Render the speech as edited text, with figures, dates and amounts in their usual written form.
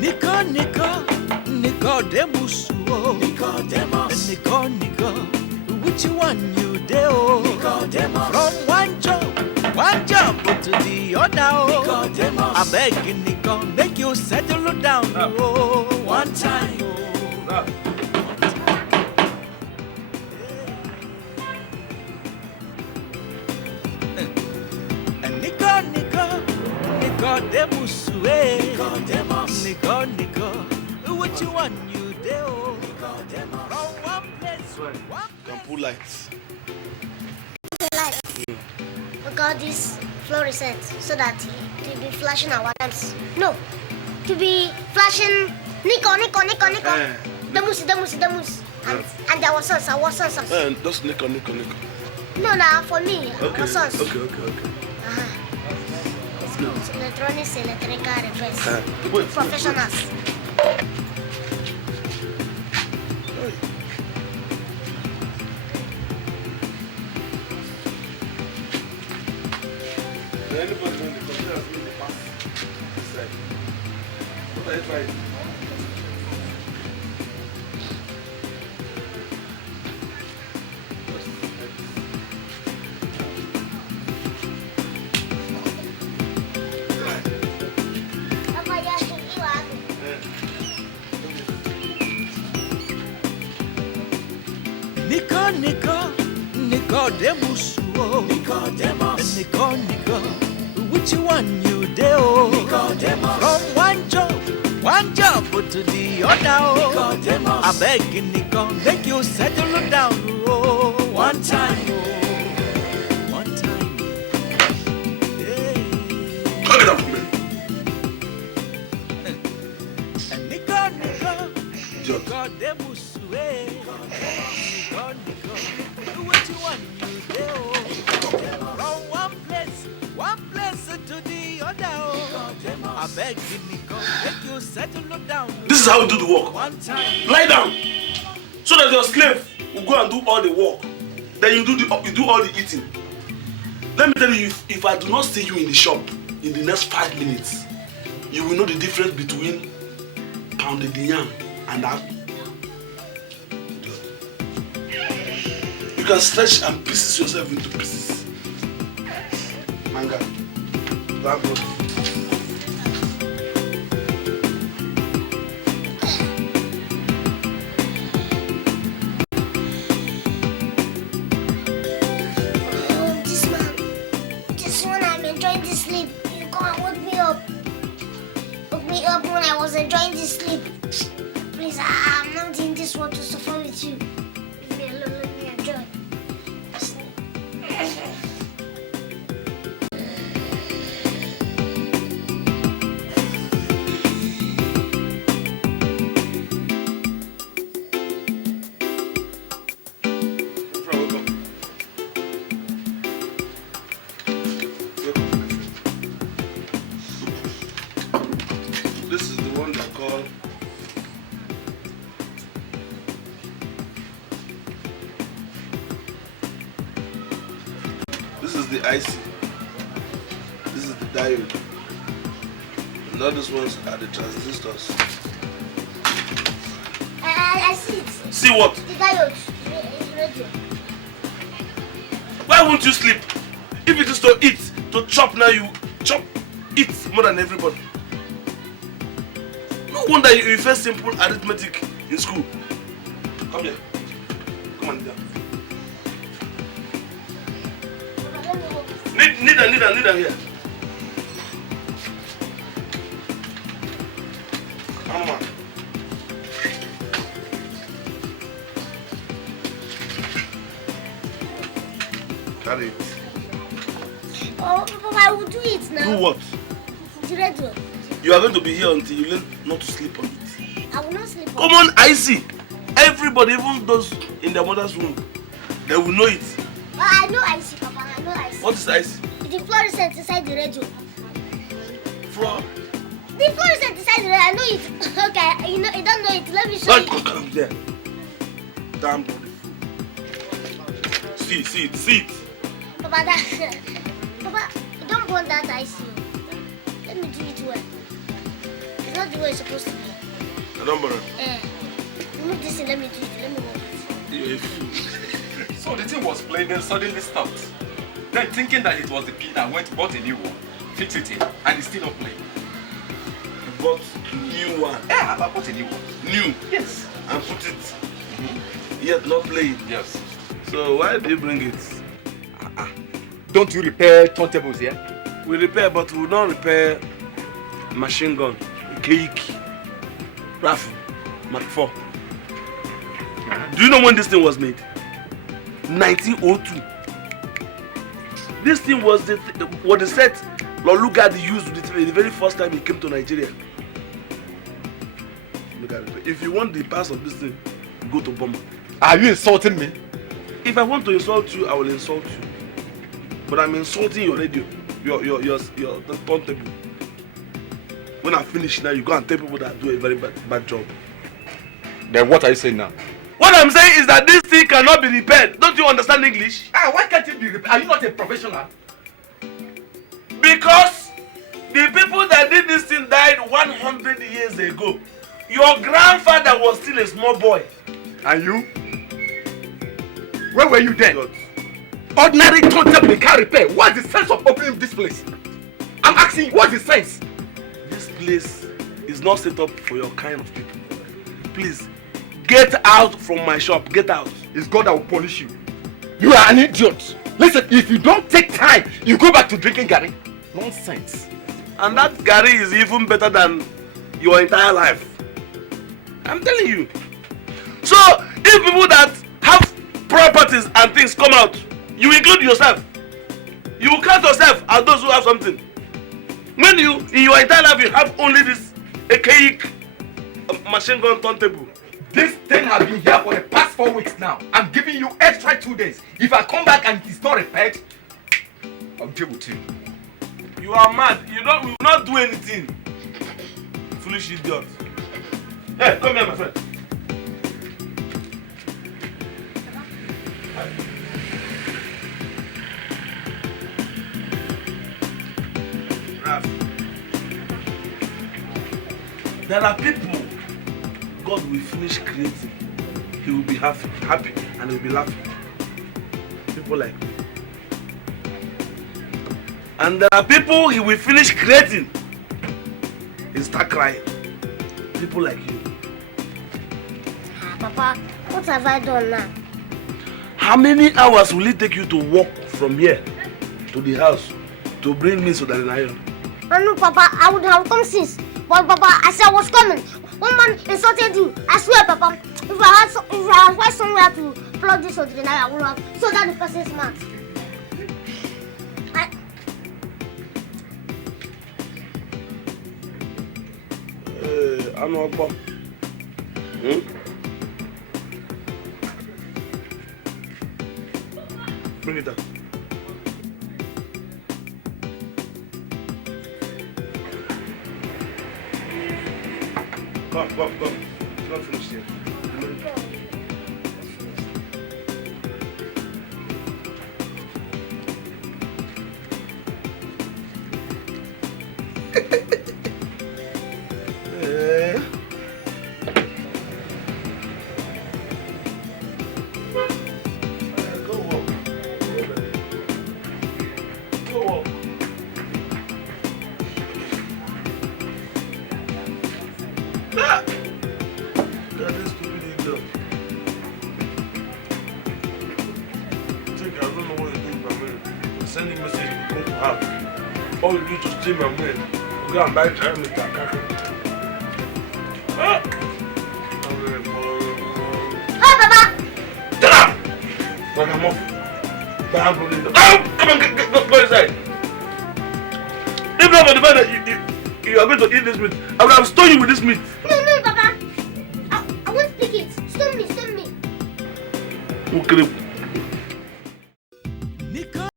Nico, Nico, Nicodemus, Nicodemus, Nico, Nico, which one you do? Nicodemus. From one job to the other. Nicodemus. I beg you, Nico, make you settle down. Oh, one time. Nico, Nico, Nicodemus, Nicodemus, Nico, Nico, which one you do? Nicodemus. From one place, one can pull lights. Light. We got this fluorescent so that it will be flashing our lamps. No, to be flashing Nico. Demus. And our sons. Just Nico. No, for me. Okay. Our sons. Okay. Let's go. Electronics, electrical repairs. Wait. Professionals. Anybody when the computer has made the pass this side? What are you trying? Nico, Nicodemus, Nicodemus, Nico, which one you do? Nicodemus. From one job to the other. Nicodemus. I beg you, Nico, make you settle down. Oh, one time. Hey. Cut it off, man. And Nico, Nicodemus, Nico, which one you do? From one place to the other. I beg you, Nico, make you settle down. This is how we do the work. One time. Lie down, so that your slave will go and do all the work. Then you do all the eating. Let me tell you, if I do not see you in the shop in the next 5 minutes, you will know the difference between pounded yam and that. You can stretch and pieces yourself into pieces. Manga. That good. This one I'm enjoying this sleep. You go and wake me up. Wake me up when I was enjoying this sleep. Please, I'm not in this world to suffer with you. Leave me alone, let me enjoy. This is the one that called this is the IC. This is the diode. And all these ones are the transistors. I see it. See what? The diode. It's radio. Why won't you sleep? If it is to eat, to chop now, you eat more than everybody. No wonder you first simple arithmetic in school. Come here. Come on, down. Kneel here. Come on. Carry it. Oh, Papa, I will do it now. Do what? The radio. You are going to be here until you learn not to sleep on it. I will not sleep on Come on, I see. Everybody, even those in their mother's womb, they will know it. But I know I see, Papa. I know I see. What is ice? The fluorescent inside the radio. Flour? The fluorescent inside the radio. I know it. Okay, you don't know it. Let me show you. Come there. Damn beautiful. See it. Papa, Papa, you don't want that IC. Let me do it well. It's not the way it's supposed to be. I don't bother. Move this and let me do it. Let me walk it. You're a fool. So the thing was playing, then suddenly stopped. Then thinking that it was the pin, I went bought a new one, fixed it in, and it's still not playing. You bought new one. Yeah, I bought a new one. New? Yes. And put it. Yet not play it. Yes. So why did you bring it? Don't you repair turntables here? We repair, but we don't repair machine gun, cake, rifle, Mark 4. Do you know when this thing was made? 1902. This thing was the set Lolugadi used the very first time he came to Nigeria. Look at it. If you want the pass of this thing, go to Burma. Are you insulting me? If I want to insult you, I will insult you. But I'm insulting your radio, the turntable. When I finish now, you go and tell people that I do a very bad job. Then what are you saying now? What I'm saying is that this thing cannot be repaired. Don't you understand English? Why can't it be repaired? Are you not a professional? Because the people that did this thing died 100 years ago. Your grandfather was still a small boy. And you? Where were you then? God. Ordinary turntable can't repair. What's the sense of opening this place? I'm asking you, what's the sense? This place is not set up for your kind of people. Please, get out from my shop. Get out. It's God that will punish you. You are an idiot. Listen, if you don't take time, you go back to drinking Gary. Nonsense. And that Gary is even better than your entire life. I'm telling you. So, if people that have properties and things come out, you include yourself. You will count yourself as those who have something. When you, in your entire life, you have only this archaic machine gun turntable. This thing has been here for the past 4 weeks now. I'm giving you extra 2 days. If I come back and it's not repaired, I'll deal with you. You are mad. You will not do anything. Foolish idiot. Hey, come here, my friend. There are people God will finish creating. He will be happy and he will be laughing. People like me. And there are people he will finish creating. He'll start crying. People like you. Papa, what have I done now? How many hours will it take you to walk from here to the house to bring me so that I know? I know, Papa, I would have come since. But Papa, I said I was coming. One man insulted you. I swear, Papa, if I had somewhere to plug this on the night, I would have so that the person's mouth. I'm not bomb. Bring it up. Come. It's not finished yet. All you do is to steal my money. Go and buy time with that cafe. Hey, Papa! Get up! But I'm off. Come on, go inside. If not for the fact that you are going to eat this meat, I would have stoned you with this meat. No, Papa. I won't pick it. Stone me. Okay.